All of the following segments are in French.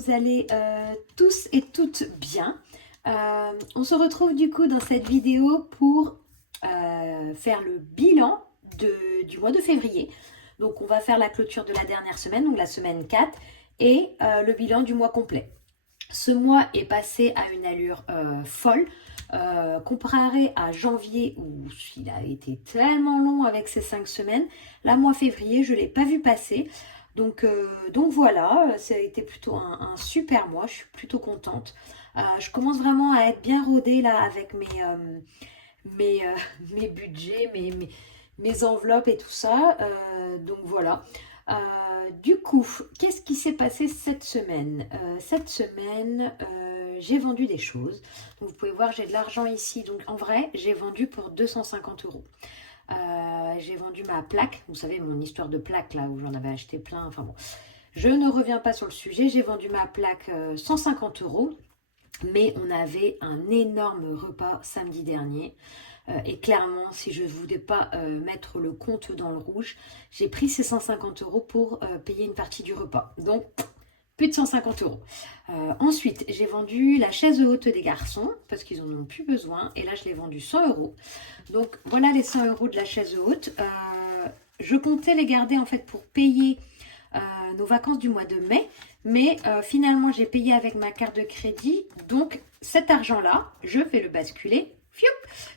vous allez tous et toutes bien. On se retrouve du coup dans cette vidéo pour faire le bilan du mois de février. Donc on va faire la clôture de la dernière semaine, donc la semaine 4, et le bilan du mois complet. Ce mois est passé à une allure folle, comparé à janvier où il a été tellement long avec ses 5 semaines. Là, mois février, je ne l'ai pas vu passer. Donc voilà, ça a été plutôt un super mois, je suis plutôt contente. Je commence vraiment à être bien rodée là avec mes budgets, mes enveloppes et tout ça. Donc voilà. Du coup, qu'est-ce qui s'est passé cette semaine? Cette semaine, j'ai vendu des choses. Donc vous pouvez voir, j'ai de l'argent ici. Donc en vrai, j'ai vendu pour 250 euros. J'ai vendu ma plaque, vous savez mon histoire de plaque là où j'en avais acheté plein, enfin bon, je ne reviens pas sur le sujet. J'ai vendu ma plaque 150 euros, mais on avait un énorme repas samedi dernier et clairement si je ne voulais pas mettre le compte dans le rouge, j'ai pris ces 150 euros pour payer une partie du repas, donc plus de 150 euros. Ensuite, j'ai vendu la chaise haute des garçons parce qu'ils en ont plus besoin. Et là, je l'ai vendu 100 euros. Donc, voilà les 100 euros de la chaise haute. Je comptais les garder en fait pour payer nos vacances du mois de mai. Mais finalement, j'ai payé avec ma carte de crédit. Donc, cet argent-là, je vais le basculer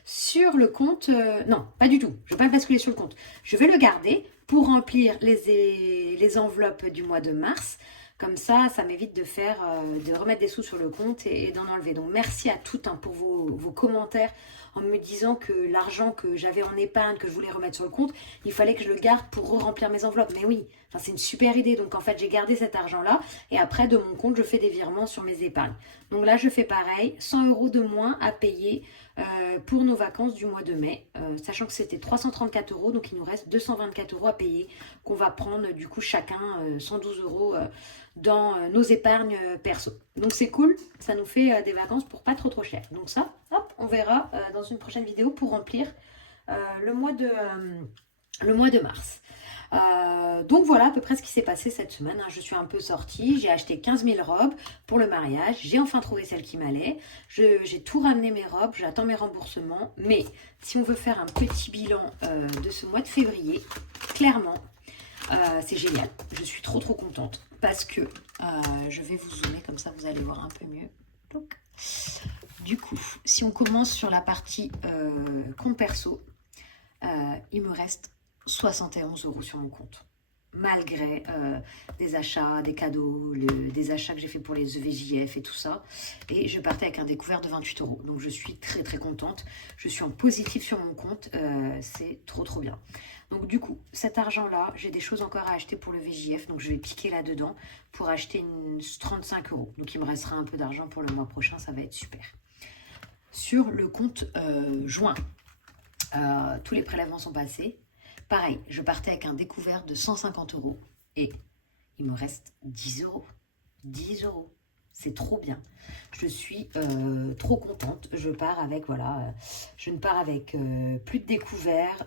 sur le compte. Non, pas du tout. Je ne vais pas le basculer sur le compte. Je vais le garder pour remplir les enveloppes du mois de mars. Comme ça m'évite de remettre des sous sur le compte et d'en enlever. Donc, merci à toutes pour vos commentaires en me disant que l'argent que j'avais en épargne, que je voulais remettre sur le compte, il fallait que je le garde pour remplir mes enveloppes. Mais oui, c'est une super idée. Donc, en fait, j'ai gardé cet argent-là et après, de mon compte, je fais des virements sur mes épargnes. Donc là, je fais pareil. 100 euros de moins à payer pour nos vacances du mois de mai, sachant que c'était 334 euros, donc il nous reste 224 euros à payer, qu'on va prendre du coup chacun 112 euros dans nos épargnes perso. Donc c'est cool, ça nous fait des vacances pour pas trop cher. Donc ça, hop, on verra dans une prochaine vidéo pour remplir le mois de mars. Donc voilà à peu près ce qui s'est passé cette semaine. Je suis un peu sortie, j'ai acheté 15 000 robes pour le mariage, j'ai enfin trouvé celle qui m'allait, j'ai tout ramené mes robes, j'attends mes remboursements, mais si on veut faire un petit bilan de ce mois de février, clairement, c'est génial. Je suis trop contente parce que je vais vous zoomer comme ça vous allez voir un peu mieux. Donc, du coup, si on commence sur la partie compte perso, il me reste 71 euros sur mon compte. Malgré des achats, des cadeaux, des achats que j'ai fait pour les VJF et tout ça. Et je partais avec un découvert de 28 euros. Donc je suis très contente. Je suis en positif sur mon compte. C'est trop bien. Donc du coup, cet argent-là, j'ai des choses encore à acheter pour le VJF. Donc je vais piquer là-dedans pour acheter 35 euros. Donc il me restera un peu d'argent pour le mois prochain. Ça va être super. Sur le compte joint, tous les prélèvements sont passés. Pareil, je partais avec un découvert de 150 euros et il me reste 10 euros. 10 euros. C'est trop bien. Je suis trop contente. Je pars avec, je ne pars avec plus de découverts.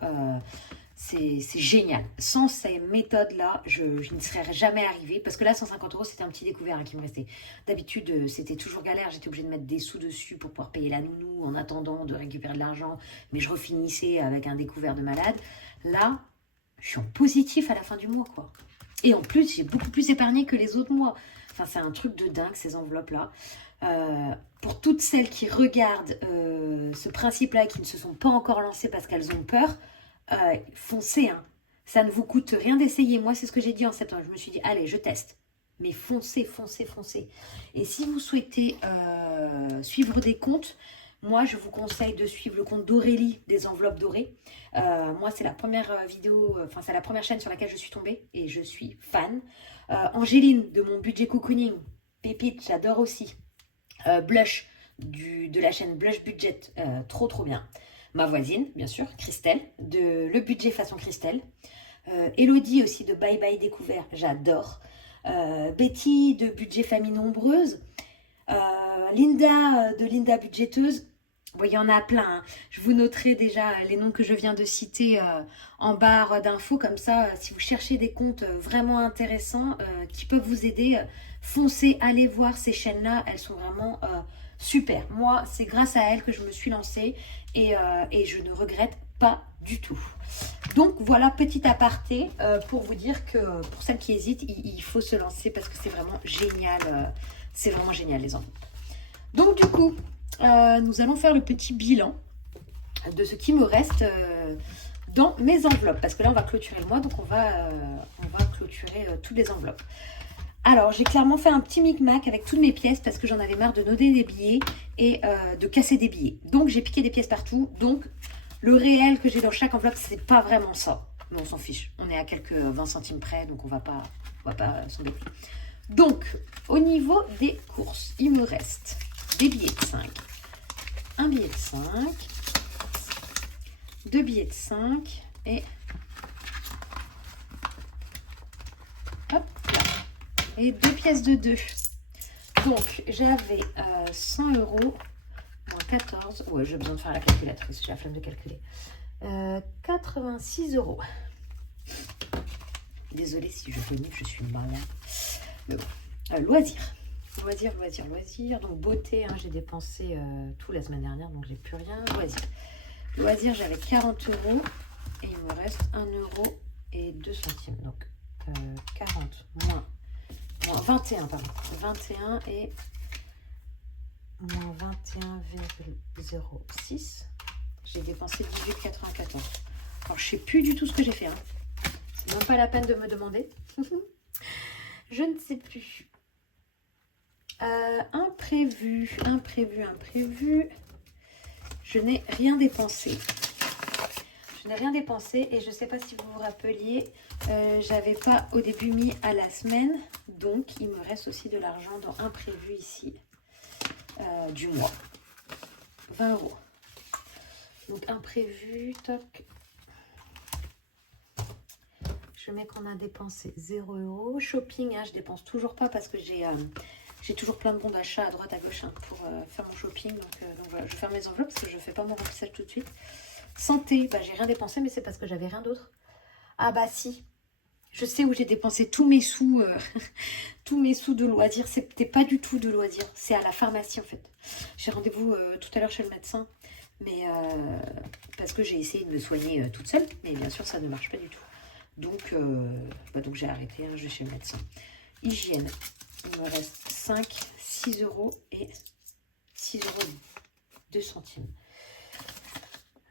C'est génial. Sans ces méthodes-là, je n'y serais jamais arrivée. Parce que là, 150 euros, c'était un petit découvert qui me restait. D'habitude, c'était toujours galère. J'étais obligée de mettre des sous dessus pour pouvoir payer la nounou en attendant de récupérer de l'argent. Mais je refinissais avec un découvert de malade. Là, je suis en positif à la fin du mois, quoi. Et en plus, j'ai beaucoup plus épargné que les autres mois. Enfin, c'est un truc de dingue, ces enveloppes-là. Pour toutes celles qui regardent ce principe-là et qui ne se sont pas encore lancées parce qu'elles ont peur, foncez, hein. Ça ne vous coûte rien d'essayer. Moi, c'est ce que j'ai dit en septembre. Je me suis dit, allez, je teste. Mais foncez. Et si vous souhaitez suivre des comptes, moi, je vous conseille de suivre le compte d'Aurélie des enveloppes dorées. Moi, c'est la première c'est la première chaîne sur laquelle je suis tombée et je suis fan. Angéline de mon budget cocooning, pépite, j'adore aussi. Blush de la chaîne Blush Budget, trop bien. Ma voisine, bien sûr, Christelle, de Le Budget Façon Christelle. Elodie aussi de Bye Bye Découvert, j'adore. Betty de Budget Famille Nombreuse. Linda de Linda Budgeteuse. Bon, il y en a plein. Hein. Je vous noterai déjà les noms que je viens de citer en barre d'infos. Comme ça, si vous cherchez des comptes vraiment intéressants qui peuvent vous aider, Foncez, allez voir ces chaînes-là, elles sont vraiment super. Moi, c'est grâce à elles que je me suis lancée et je ne regrette pas du tout. Donc voilà, petit aparté pour vous dire que pour celles qui hésitent, il faut se lancer parce que c'est vraiment génial. C'est vraiment génial les enveloppes. Donc du coup, nous allons faire le petit bilan de ce qui me reste dans mes enveloppes. Parce que là, on va clôturer le mois, donc on va clôturer toutes les enveloppes. Alors, j'ai clairement fait un petit micmac avec toutes mes pièces parce que j'en avais marre de noter des billets et de casser des billets. Donc, j'ai piqué des pièces partout. Donc, le réel que j'ai dans chaque enveloppe, c'est pas vraiment ça. Mais on s'en fiche. On est à quelques 20 centimes près, donc on va pas s'en déplier. Donc, au niveau des courses, il me reste des billets de 5, un billet de 5, deux billets de 5 et hop là, et deux pièces de 2. Donc, j'avais 100 euros moins 14. Ouais, j'ai besoin de faire la calculatrice, j'ai la flemme de calculer. 86 euros. Désolée si je finis, je suis malade. Mais bon. Loisirs. Donc, beauté, hein, j'ai dépensé tout la semaine dernière, donc j'ai plus rien. Loisirs, j'avais 40 euros et il me reste 1 euro et 2 centimes. Donc, 40 moins 21, pardon. 21 et moins 21,06. J'ai dépensé 18,94. Alors, je sais plus du tout ce que j'ai fait. Hein. C'est même pas la peine de me demander. Je ne sais plus. Imprévu. Je n'ai rien dépensé. Et je ne sais pas si vous vous rappeliez, j'avais pas au début mis à la semaine. Donc, il me reste aussi de l'argent dans imprévu ici du mois. 20 euros. Donc, imprévu, toc. Je mets qu'on a dépensé 0 euros. Shopping, hein, je dépense toujours pas parce que j'ai toujours plein de bons d'achat à droite, à gauche hein, pour faire mon shopping. Donc voilà, je ferme mes enveloppes parce que je ne fais pas mon remplissage tout de suite. Santé, bah, j'ai rien dépensé, mais c'est parce que j'avais rien d'autre. Ah bah si, je sais où j'ai dépensé tous mes sous, tous mes sous de loisirs. C'était pas du tout de loisirs, c'est à la pharmacie en fait. J'ai rendez-vous tout à l'heure chez le médecin, mais parce que j'ai essayé de me soigner toute seule, mais bien sûr ça ne marche pas du tout. Donc j'ai arrêté, hein, je vais chez le médecin. Hygiène, il me reste 5, 6 euros et 6 euros 2 centimes.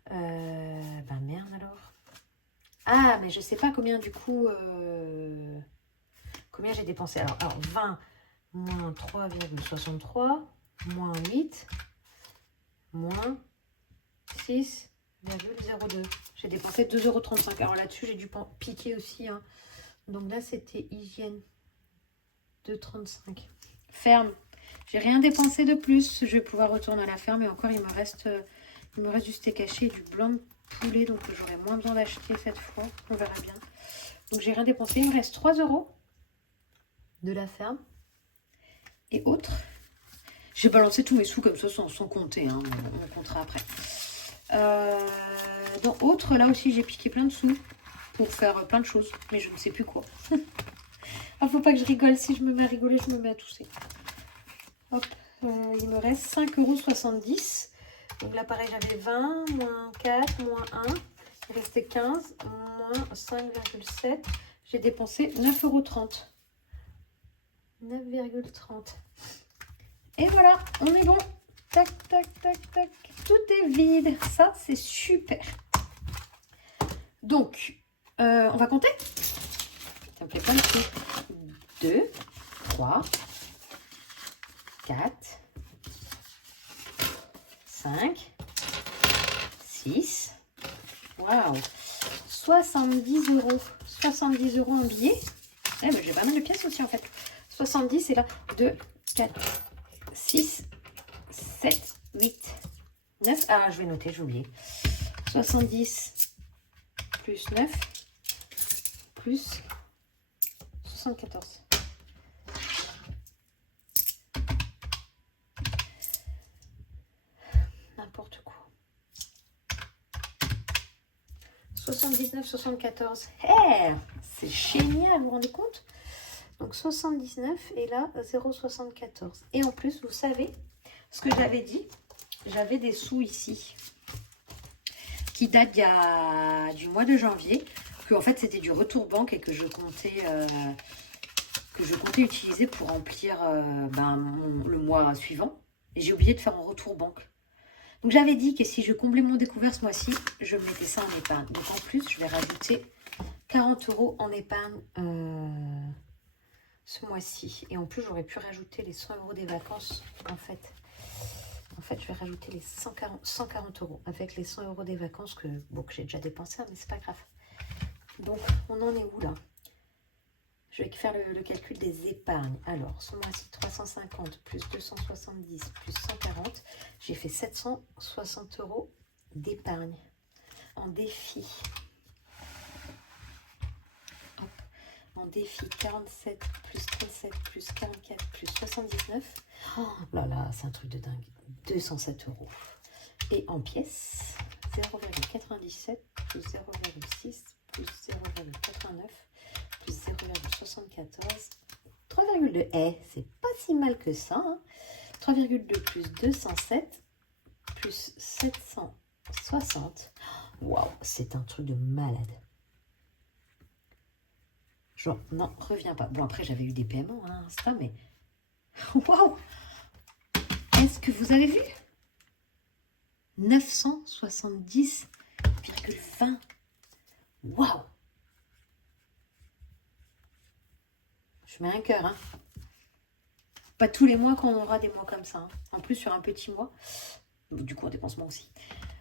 Ben merde alors. Ah, mais je sais pas combien du coup... combien j'ai dépensé. Alors 20 moins 3,63 moins 8 moins 6,02. J'ai dépensé 2,35 €. Alors là-dessus, j'ai dû piquer aussi. Hein. Donc là, c'était hygiène 2,35. Ferme. J'ai rien dépensé de plus. Je vais pouvoir retourner à la ferme. Et encore, il me reste du steak haché et du blanc de poulet. Donc j'aurai moins besoin d'acheter cette fois. On verra bien. Donc j'ai rien dépensé. Il me reste 3 euros de la ferme. Et autres. J'ai balancé tous mes sous comme ça sans compter. Hein. On comptera après. Dans autres, là aussi, j'ai piqué plein de sous pour faire plein de choses. Mais je ne sais plus quoi. Ah, faut pas que je rigole. Si je me mets à rigoler, je me mets à tousser. Hop, il me reste 5,70 €. Donc là, pareil, j'avais 20, moins 4, moins 1. Il restait 15, moins 5,7. J'ai dépensé 9,30 €. 9,30 €. Et voilà, on est bon. Tac, tac, tac, tac. Tout est vide. Ça, c'est super. Donc, on va compter. Ça me fait plein de trucs. 2, 3, 4, 5, 6. Waouh. 70 €. 70 € en billets. Eh ben, j'ai pas mal de pièces aussi en fait. 70 et là 2, 4, 6, 7, 8, 9. Ah, je vais noter, j'ai oublié. 70 plus 9 plus 74. N'importe quoi. 79, 74. Hey, c'est génial, vous vous rendez compte? Donc 79 et là 0,74. Et en plus, vous savez ce que j'avais dit, j'avais des sous ici qui datent du mois de janvier, que en fait c'était du retour banque et que je comptais utiliser pour remplir le mois suivant. Et j'ai oublié de faire un retour banque. Donc j'avais dit que si je comblais mon découvert ce mois-ci, je mettais ça en épargne. Donc en plus, je vais rajouter 40 € en épargne ce mois-ci. Et en plus, j'aurais pu rajouter les 100 € des vacances en fait. En fait, je vais rajouter les 140 € avec les 100 € des vacances que j'ai déjà dépensé, mais c'est pas grave. Donc, on en est où là? Je vais faire le calcul des épargnes. Alors, ce mois-ci, 350 plus 270 plus 140. J'ai fait 760 € d'épargne en défi. Hop. En défi, 47 plus 37 plus 44 plus 79. Oh là là, c'est un truc de dingue. 207 €. Et en pièces, 0,97 plus 0,6 plus 0,89 plus 0,74. 3,2. C'est pas si mal que ça. Hein. 3,2 plus 207 plus 760. Waouh, c'est un truc de malade. Genre, non, reviens pas. Bon, après, j'avais eu des paiements, hein, Insta, mais... Waouh! Est-ce que vous avez vu 970,20. Waouh! Je mets un cœur, hein. Pas tous les mois qu'on aura des mois comme ça. Hein. En plus, sur un petit mois. Du coup, on dépense moins aussi.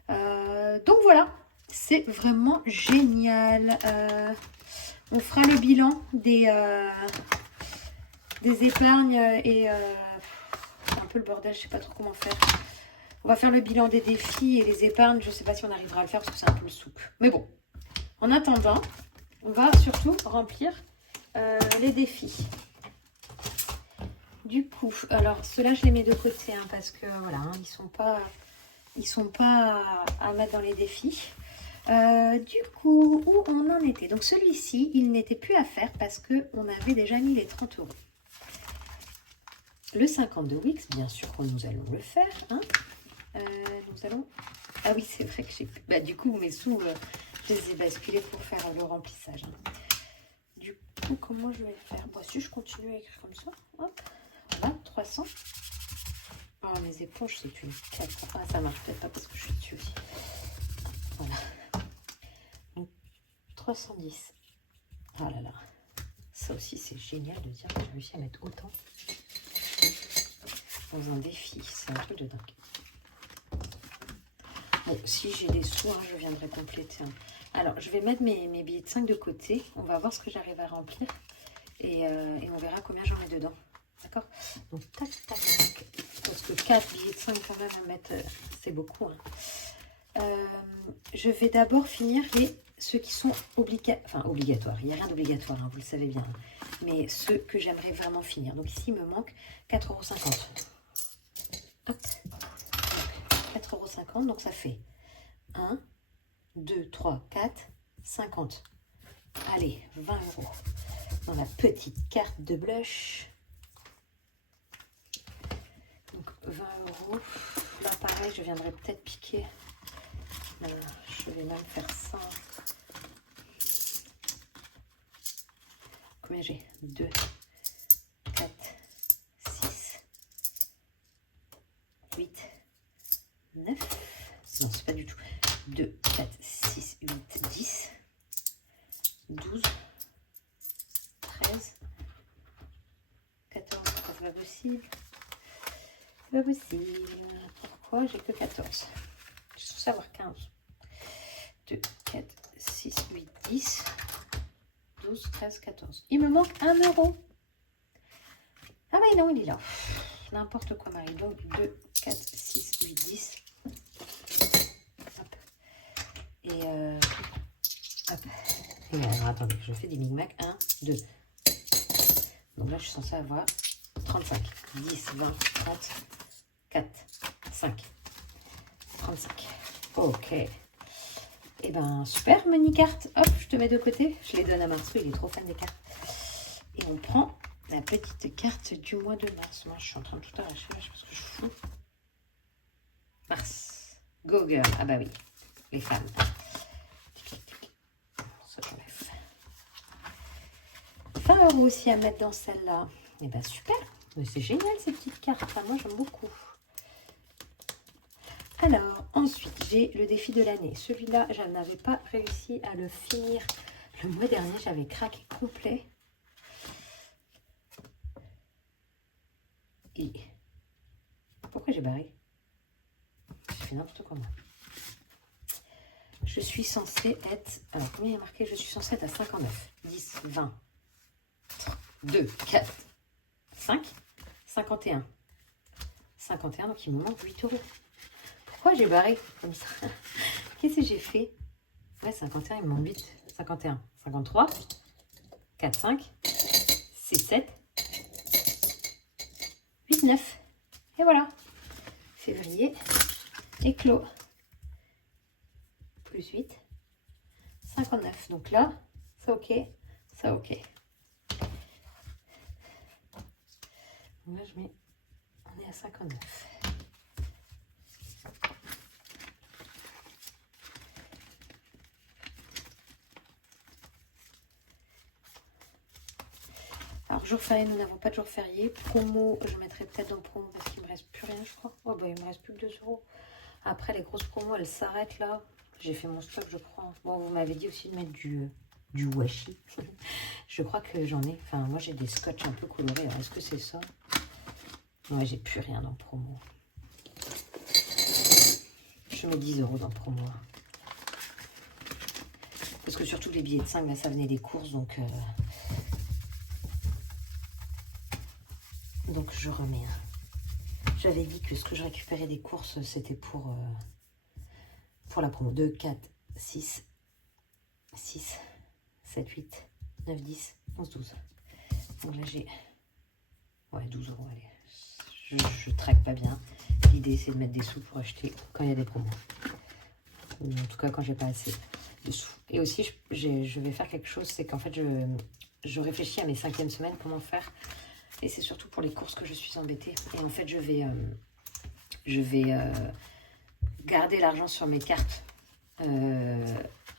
Donc voilà, c'est vraiment génial. On fera le bilan des épargnes et un peu le bordel, je sais pas trop comment faire. On va faire le bilan des défis et les épargnes. Je sais pas si on arrivera à le faire parce que c'est un peu le souk. Mais bon, en attendant, on va surtout remplir les défis. Du coup, alors ceux-là, je les mets de côté hein, parce que voilà, hein, ils sont pas à mettre dans les défis. Du coup, où on en était? Donc celui-ci, il n'était plus à faire parce qu'on avait déjà mis les 30 €. Le 50 de Wix, bien sûr que nous allons le faire. Hein. Nous allons... Ah oui, c'est vrai que j'ai... Bah, du coup, mes sous, je les ai basculés pour faire le remplissage. Hein. Du coup, comment je vais faire? Bon, si je continue à écrire comme ça, hop, voilà, 300. Oh, mes éponges, c'est une cata. Ah, ça marche peut-être pas parce que je suis dessus aussi. Voilà. Donc, 310. Oh là là. Ça aussi, c'est génial de dire que j'ai réussi à mettre autant dans un défi. C'est un truc de dingue. Bon, si j'ai des sous, hein, je viendrai compléter. Hein. Alors, je vais mettre mes billets de 5 de côté. On va voir ce que j'arrive à remplir. Et on verra combien j'en mets dedans. D'accord? Donc, tac, tac, tac. Parce que 4 billets de 5 quand même à mettre, c'est beaucoup. Hein. Je vais d'abord finir ceux qui sont obligatoires. Il n'y a rien d'obligatoire, hein, vous le savez bien. Mais ceux que j'aimerais vraiment finir. Donc ici, il me manque 4,50 €. Hop. 4,50 €. Donc ça fait 1, 2, 3, 4, 50. Allez, 20 € dans la petite carte de blush. Donc 20 €. Là, pareil, je viendrai peut-être piquer. Je vais même faire ça. Combien j'ai? 2, 4, 6, 8, 9. Non, c'est pas du tout. 2, 4, 6, 8, 10, 12, 13, 14. C'est pas possible. Pas possible. Pourquoi j'ai que 14? Je suis censée avoir 15. 2, 4, 6, 8, 10, 12, 13, 14. Il me manque 1 €. Ah oui, non, il est là. N'importe quoi, Marie. Donc, 2, 4, 6, 8, 10. Hop. Et hop. Et alors, attendez, je fais des micmacs. 1, 2. Donc là, je suis censée avoir 35, 10, 20, 30, 4, 5, 35. Ok. Et ben super, mini carte. Hop, je te mets de côté. Je les donne à Marceau, il est trop fan des cartes. Et on prend La petite carte du mois de mars. Moi, je suis en train de tout arracher. Là, je sais pas ce que je fous. Mars. Go girl. Ah bah oui. Les femmes. Ça, j'enlève. 20 € aussi à mettre dans celle-là. Et bah super. C'est génial ces petites cartes. Enfin, moi, j'aime beaucoup. Alors, ensuite, j'ai le défi de l'année. Celui-là, je n'avais pas réussi à le finir. Le mois dernier, j'avais craqué complet. Et pourquoi j'ai barré? J'ai fait n'importe quoi, moi. Je suis censée être... Alors, combien il y a marqué? Je suis censée être à 59. 10, 20, 2, 4, 5, 51. 51, donc il me manque 8 €. Pourquoi j'ai barré comme ça? Qu'est-ce que j'ai fait? Ouais, 51, il me manque 8. 51, 53, 4, 5, 6, 7, 8, 9. Et voilà. Février éclos. Plus 8, 59. Donc là, ça ok, ça ok. Donc là, je mets... On est à 59. Alors, jour férié, nous n'avons pas de jour férié. Promo, je mettrai peut-être dans promo parce qu'il ne me reste plus rien, je crois. Oh, bah, il me reste plus que 2 €. Après, les grosses promos, elles s'arrêtent là. J'ai fait mon stock, je crois. Bon, vous m'avez dit aussi de mettre du washi. Je crois que j'en ai. Enfin, moi, j'ai des scotch un peu colorés. Alors, est-ce que c'est ça? Ouais, j'ai plus rien dans promo. Je mets 10 € dans promo. Parce que surtout les billets de 5, bah, ça venait des courses, donc je remets. J'avais dit que ce que je récupérais des courses, c'était pour la promo. 2, 4, 6, 6, 7, 8, 9, 10, 11, 12. Donc là, j'ai... Ouais, 12 €, allez. Je traque pas bien. L'idée, c'est de mettre des sous pour acheter quand il y a des promos. Ou en tout cas, quand j'ai pas assez de sous. Et aussi, je vais faire quelque chose, c'est qu'en fait, je réfléchis à mes 5e semaines, comment faire. Et c'est surtout pour les courses que je suis embêtée. Et en fait, je vais garder l'argent sur mes cartes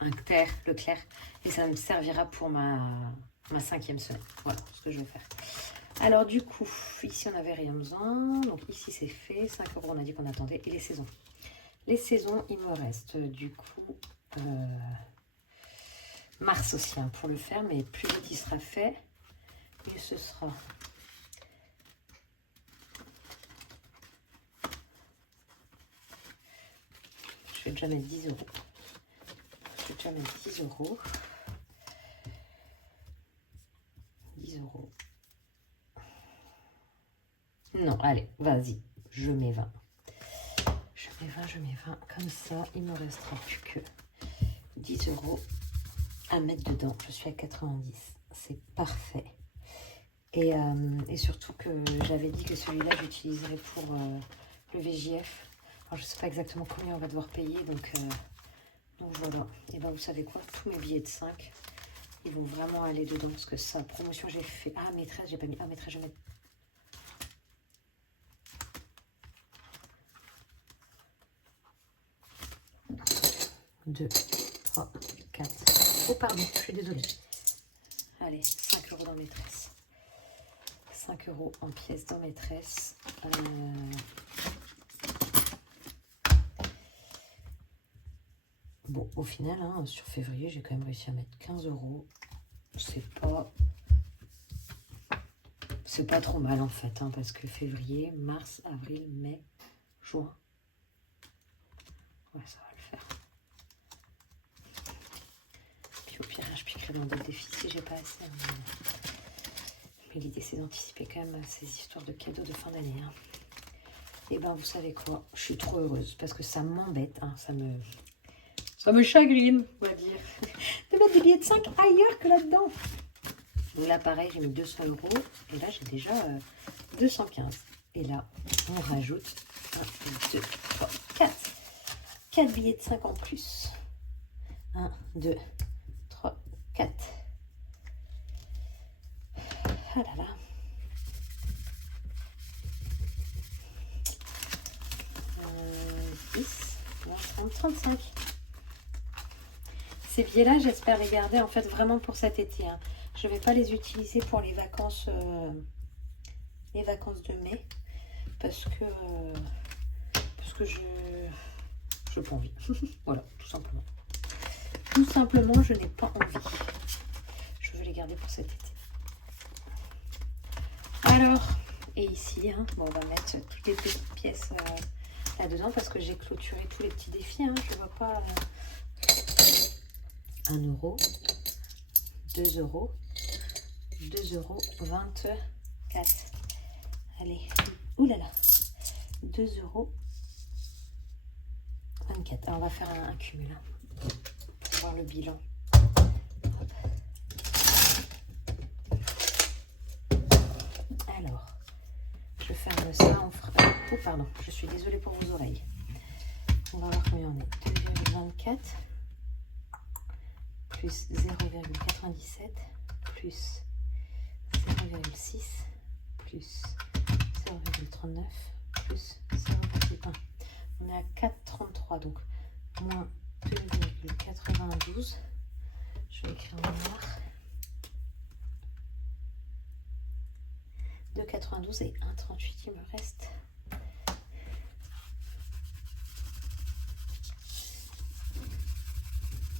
Leclerc. Et ça me servira pour ma 5e semaine. Voilà ce que je vais faire. Alors du coup, ici on n'avait rien besoin. Donc ici c'est fait. 5 €, on a dit qu'on attendait. Et les saisons. Les saisons, il me reste du coup mars aussi hein, pour le faire. Mais plus vite il sera fait, mieux ce sera. Je vais déjà mettre 10 €. Je vais déjà mettre 10 €. 10 €. Non, allez, vas-y. Je mets 20. Je mets 20. Comme ça, il me restera plus que 10 € à mettre dedans. Je suis à 90. C'est parfait. Et surtout que j'avais dit que celui-là, j'utiliserais pour le VJF. Alors, je ne sais pas exactement combien on va devoir payer. Donc voilà. Et bien, vous savez quoi? Tous mes billets de 5, ils vont vraiment aller dedans. Parce que ça, promotion, j'ai fait... Ah, maîtresse, j'ai pas mis... Ah, maîtresse, je vais mettre... 2, 3, 4. Oh, pardon, je suis désolée. Allez, 5 € dans maîtresse. 5 € en pièces dans maîtresse. Bon, au final, hein, sur février, j'ai quand même réussi à mettre 15 €. C'est pas trop mal en fait, hein, parce que février, mars, avril, mai, juin. Ouais, ça va le faire. Puis au pire, je piquerai dans d'autres défis si j'ai pas assez. Hein, mais l'idée, c'est d'anticiper quand même ces histoires de cadeaux de fin d'année. Hein. Et ben, vous savez quoi? Je suis trop heureuse parce que ça m'embête. Hein, ça me chagrine, on va dire. De mettre des billets de 5 ailleurs que là-dedans. Donc là, pareil, j'ai mis 200 €. Et là, j'ai déjà 215. Et là, on rajoute 1, 2, 3, 4. 4 billets de 5 en plus. 1, 2, 3, 4. Ah là là. 235. Ces billets-là, j'espère les garder en fait vraiment pour cet été. Hein. Je ne vais pas les utiliser pour les vacances de mai parce que je n'ai pas envie. Voilà, tout simplement. Tout simplement, je n'ai pas envie. Je veux les garder pour cet été. Alors, et ici, hein, bon, on va mettre toutes les petites pièces là-dedans parce que j'ai clôturé tous les petits défis. Hein, je ne vois pas 1 euro, 2 euros, 2 euros 24. Allez, oulala, 2 euros 24. Alors, on va faire un cumul hein, pour voir le bilan. Hop. Alors, je ferme ça. Oh, pardon, je suis désolée pour vos oreilles. On va voir combien on est. 2,24 plus 0,97 plus 0,6 plus 0,39 plus 0,1. On est à 4,33 donc moins 2,92. Je vais écrire en noir. 2,92 et 1,38 il me reste.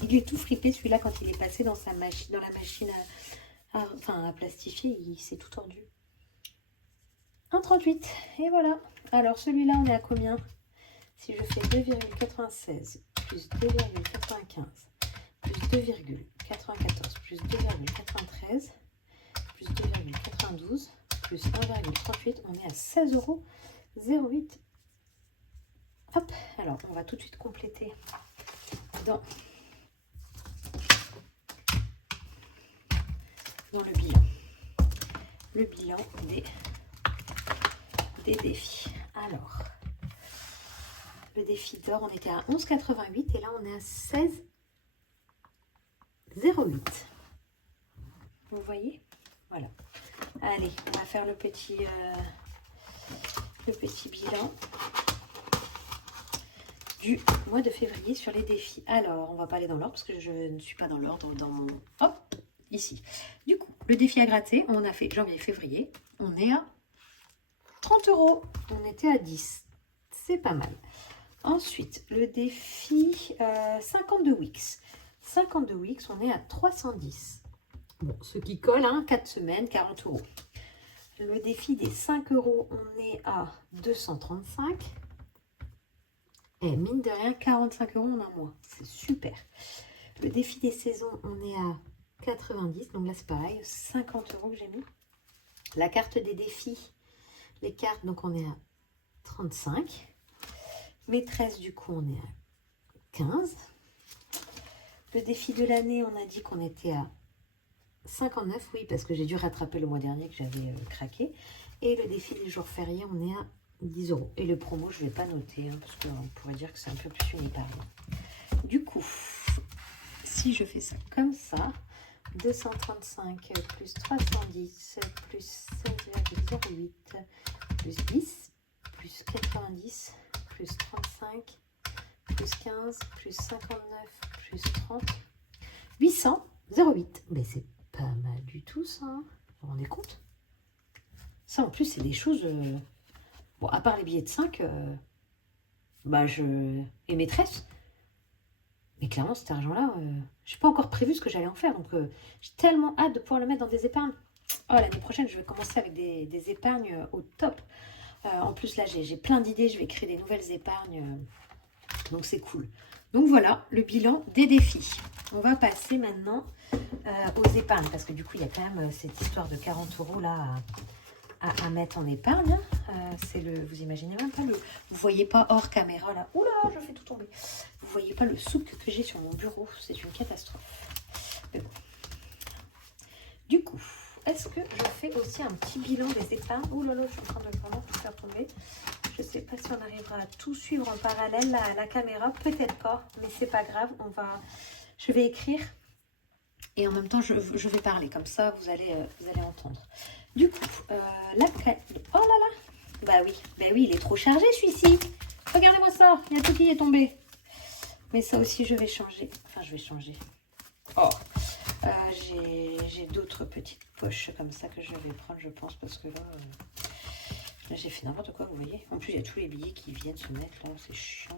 Il est tout flippé celui-là quand il est passé dans sa machine, dans la machine à plastifier, il s'est tout tordu. 1,38 et voilà. Alors celui-là on est à combien? Si je fais 2,96 plus 2,95 plus 2,94 plus 2,93 plus 2,92 plus 1,38, on est à 16,08 €. Hop, alors on va tout de suite compléter dans le bilan. Le bilan des défis. Alors, le défi d'or, on était à 11,88 et là on est à 16,08. Vous voyez? Voilà. Allez, on va faire le petit bilan du mois de février sur les défis. Alors, on va pas aller dans l'ordre parce que je ne suis pas dans l'ordre dans mon... Hop, ici. Du coup, le défi à gratter, on a fait janvier, février. On est à 30 €. On était à 10. C'est pas mal. Ensuite, le défi 52 weeks. 52 weeks, on est à 310. Bon, ce qui colle, hein, 4 semaines, 40 €. Le défi des 5 €, on est à 235. Et mine de rien, 45 € en un mois. C'est super. Le défi des saisons, on est à 90. Donc là, c'est pareil, 50 € que j'ai mis. La carte des défis, les cartes, donc on est à 35. Maîtresse, du coup, on est à 15. Le défi de l'année, on a dit qu'on était à 59, oui, parce que j'ai dû rattraper le mois dernier que j'avais craqué. Et le défi des jours fériés, on est à 10 €. Et le promo, je ne vais pas noter, hein, parce qu'on pourrait dire que c'est un peu plus une épargne. Du coup, si je fais ça comme ça, 235 plus 310 plus 16,08 plus 10 plus 90 plus 35 plus 15 plus 59 plus 30, 800,08. Mais c'est pas mal du tout ça, hein. Vous vous rendez compte? Ça en plus c'est des choses... Bon, à part les billets de 5, et maîtresse. Mais clairement cet argent-là, je n'ai pas encore prévu ce que j'allais en faire. Donc j'ai tellement hâte de pouvoir le mettre dans des épargnes. Oh, l'année prochaine, je vais commencer avec des épargnes au top. En plus là, j'ai plein d'idées. Je vais créer des nouvelles épargnes. Donc c'est cool. Donc voilà, le bilan des défis. On va passer maintenant aux épargnes. Parce que du coup, il y a quand même cette histoire de 40 € là à mettre en épargne. C'est vous imaginez même pas vous voyez pas hors caméra là. Oula, je fais tout tomber. Vous voyez pas le souk que j'ai sur mon bureau. C'est une catastrophe. Mais bon. Du coup, est-ce que je fais aussi un petit bilan des épargnes? Ouh là là, je suis en train de vraiment tout faire tomber. Je sais pas si on arrivera à tout suivre en parallèle à la caméra. Peut-être pas, mais c'est pas grave. Je vais écrire et en même temps je vais parler. Comme ça, vous allez entendre. Du coup, oh là là. Bah oui, il est trop chargé celui-ci. Regardez-moi ça, il y a tout qui est tombé. Mais ça aussi, je vais changer. Enfin, je vais changer. Oh, j'ai d'autres petites poches comme ça que je vais prendre, je pense, parce que là j'ai fait n'importe quoi, vous voyez. En plus, il y a tous les billets qui viennent se mettre là, c'est chiant.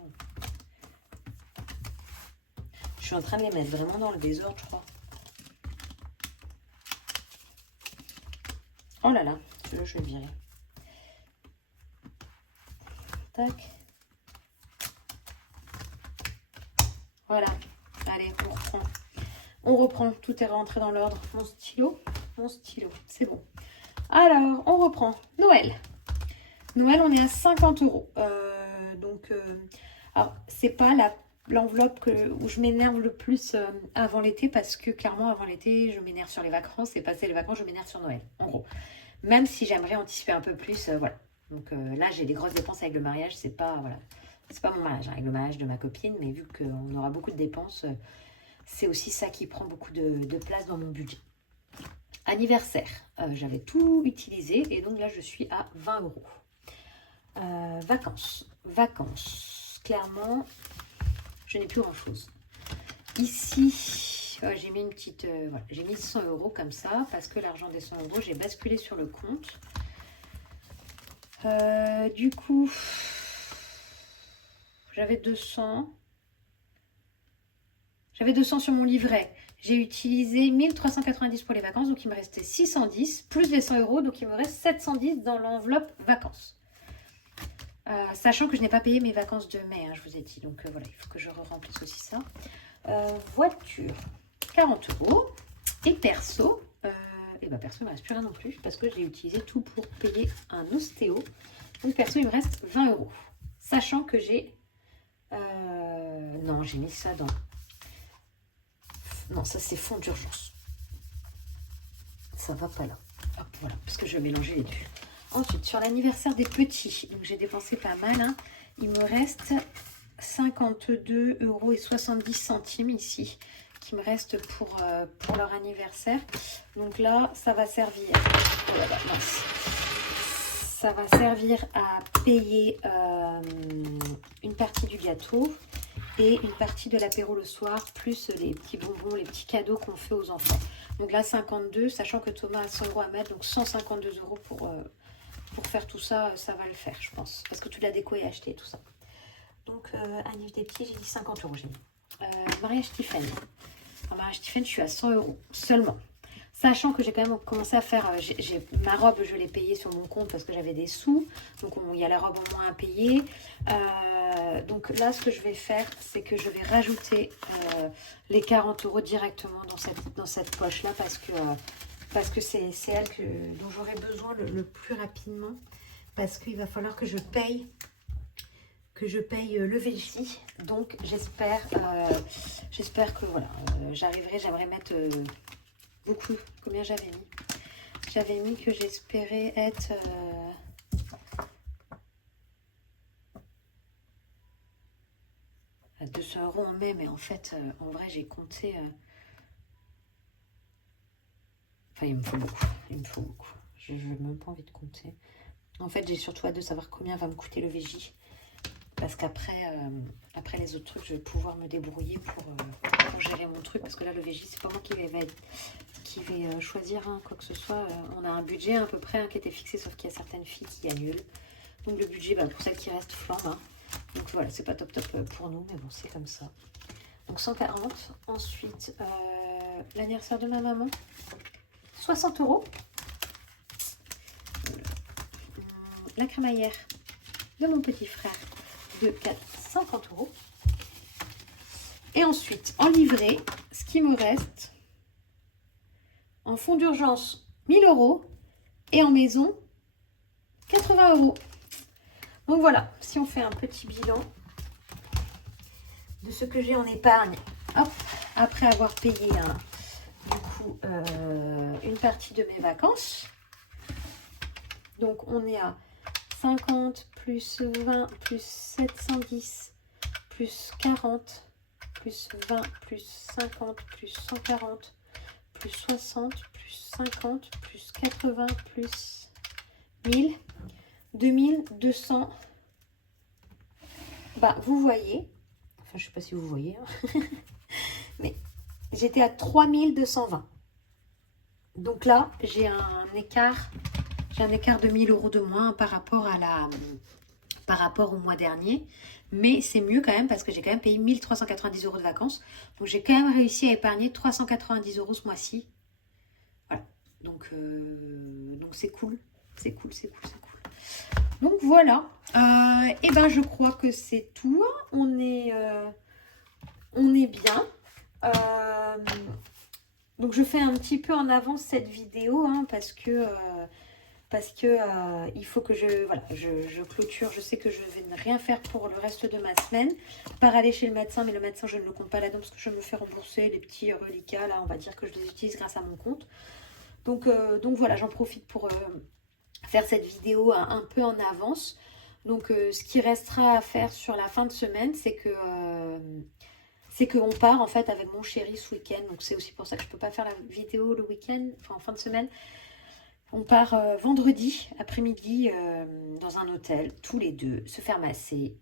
Je suis en train de les mettre vraiment dans le désordre, je crois. Oh là là, celui-là, je vais le virer. Tac. Voilà. Allez, on reprend. On reprend. Tout est rentré dans l'ordre. Mon stylo, c'est bon. Alors, on reprend. Noël. Noël, on est à 50 €. Alors, c'est pas l'enveloppe où je m'énerve le plus avant l'été, parce que clairement, avant l'été, je m'énerve sur les vacances. Et passer les vacances, je m'énerve sur Noël, en gros. Même si j'aimerais anticiper un peu plus, voilà. Donc là, j'ai des grosses dépenses avec le mariage. C'est pas, voilà, c'est pas mon mariage, hein, avec le mariage de ma copine. Mais vu qu'on aura beaucoup de dépenses, c'est aussi ça qui prend beaucoup de place dans mon budget. Anniversaire, j'avais tout utilisé et donc là je suis à 20 €. Vacances, clairement, je n'ai plus grand chose. Ici, j'ai mis une petite, voilà, j'ai mis 100 € comme ça parce que l'argent des 100 €, j'ai basculé sur le compte. Du coup, j'avais 200 sur mon livret. J'ai utilisé 1390 pour les vacances, donc il me restait 610, plus les 100 €, donc il me reste 710 dans l'enveloppe vacances. Sachant que je n'ai pas payé mes vacances de mai, hein, je vous ai dit. Donc voilà, il faut que je remplisse aussi ça. Voiture, 40 €. Et perso, perso, il ne me reste plus rien non plus, parce que j'ai utilisé tout pour payer un ostéo. Donc perso, il me reste 20 €. Sachant que j'ai... non, j'ai mis ça dans... Non, ça c'est fonds d'urgence. Ça va pas là. Hop, voilà, parce que je vais mélanger les deux. Ensuite, sur l'anniversaire des petits, donc j'ai dépensé pas mal. Hein, il me reste 52,70 € ici, qui me reste pour leur anniversaire. Donc là, ça va servir... Oh là là, mince. Ça va servir à payer une partie du gâteau et une partie de l'apéro le soir, plus les petits bonbons, les petits cadeaux qu'on fait aux enfants. Donc là, 52, sachant que Thomas a 100 € à mettre, donc 152 € pour faire tout ça, ça va le faire, je pense. Parce que toute la déco est achetée, tout ça. Donc, anniv des petits, j'ai dit 50 €, j'ai mis. Mariage Tiffany. En mariage Tiffany, je suis à 100 € seulement. Sachant que j'ai quand même commencé à faire... ma robe, je l'ai payée sur mon compte parce que j'avais des sous. Donc, il y a la robe au moins à payer. Donc là, ce que je vais faire, c'est que je vais rajouter les 40 € directement dans cette poche-là. Parce que c'est elle dont j'aurai besoin le plus rapidement. Parce qu'il va falloir que je paye le Végie. Donc, j'espère que voilà, j'arriverai. J'aimerais mettre... beaucoup. Combien j'avais mis? J'avais mis que j'espérais être à 200 € en mai, mais en fait, en vrai, j'ai compté. Enfin, il me faut beaucoup. Je n'ai même pas envie de compter. En fait, j'ai surtout hâte de savoir combien va me coûter le Végie. Parce qu'après après les autres trucs, je vais pouvoir me débrouiller pour gérer mon truc. Parce que là, le Végie, c'est pas moi qui vais choisir quoi que ce soit. On a un budget à peu près qui était fixé, sauf qu'il y a certaines filles qui annulent. Donc le budget, pour celles qui restent, flambe. Hein. Donc voilà, c'est pas top pour nous, mais bon, c'est comme ça. Donc 140. Ensuite, l'anniversaire de ma maman, 60 €. La crémaillère de mon petit frère, de 50 €. Et ensuite, en livret, ce qui me reste, en fonds d'urgence, 1000 € et en maison, 80 €. Donc voilà, si on fait un petit bilan de ce que j'ai en épargne, hop, après avoir payé une partie de mes vacances. Donc on est à 50 plus 20 plus 710 plus 40 plus 20 plus 50 plus 140 plus 60 plus 50 plus 80 plus 1000, 2200. Vous voyez, Enfin, je sais pas si vous voyez. Hein. Mais j'étais à 3220. Donc là, j'ai un écart de 1000 euros de moins par rapport au mois dernier. Mais c'est mieux quand même parce que j'ai quand même payé 1390 euros de vacances. Donc j'ai quand même réussi à épargner 390 euros ce mois-ci. Voilà. Donc c'est cool. C'est cool. Donc voilà. Et ben je crois que c'est tout. On est bien. Donc je fais un petit peu en avance cette vidéo hein, parce que il faut que je clôture. Je sais que je vais ne rien faire pour le reste de ma semaine. Par aller chez le médecin, mais le médecin je ne le compte pas là-dedans parce que je me fais rembourser les petits reliquats là. On va dire que je les utilise grâce à mon compte. Donc voilà, j'en profite pour faire cette vidéo un peu en avance. Donc ce qui restera à faire sur la fin de semaine, c'est qu'on part en fait avec mon chéri ce week-end. Donc c'est aussi pour ça que je ne peux pas faire la vidéo le week-end, enfin en fin de semaine. On part vendredi après-midi dans un hôtel, tous les deux, se faire masser,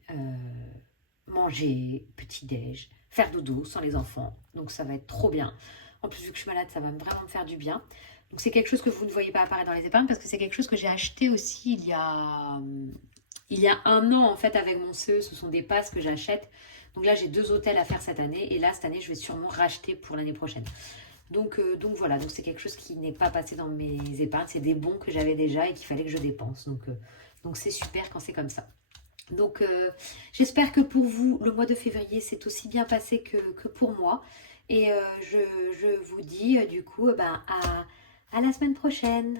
manger, petit-déj, faire dodo sans les enfants. Donc ça va être trop bien. En plus, vu que je suis malade, ça va vraiment me faire du bien. Donc c'est quelque chose que vous ne voyez pas apparaître dans les épargnes parce que c'est quelque chose que j'ai acheté aussi il y a 1 an en fait avec mon CE. Ce sont des passes que j'achète. Donc là, j'ai 2 hôtels à faire cette année. Et là, cette année, je vais sûrement racheter pour l'année prochaine. Donc voilà, donc c'est quelque chose qui n'est pas passé dans mes épargnes. C'est des bons que j'avais déjà et qu'il fallait que je dépense. Donc c'est super quand c'est comme ça. Donc j'espère que pour vous, le mois de février s'est aussi bien passé que pour moi. Et je vous dis du coup à la semaine prochaine.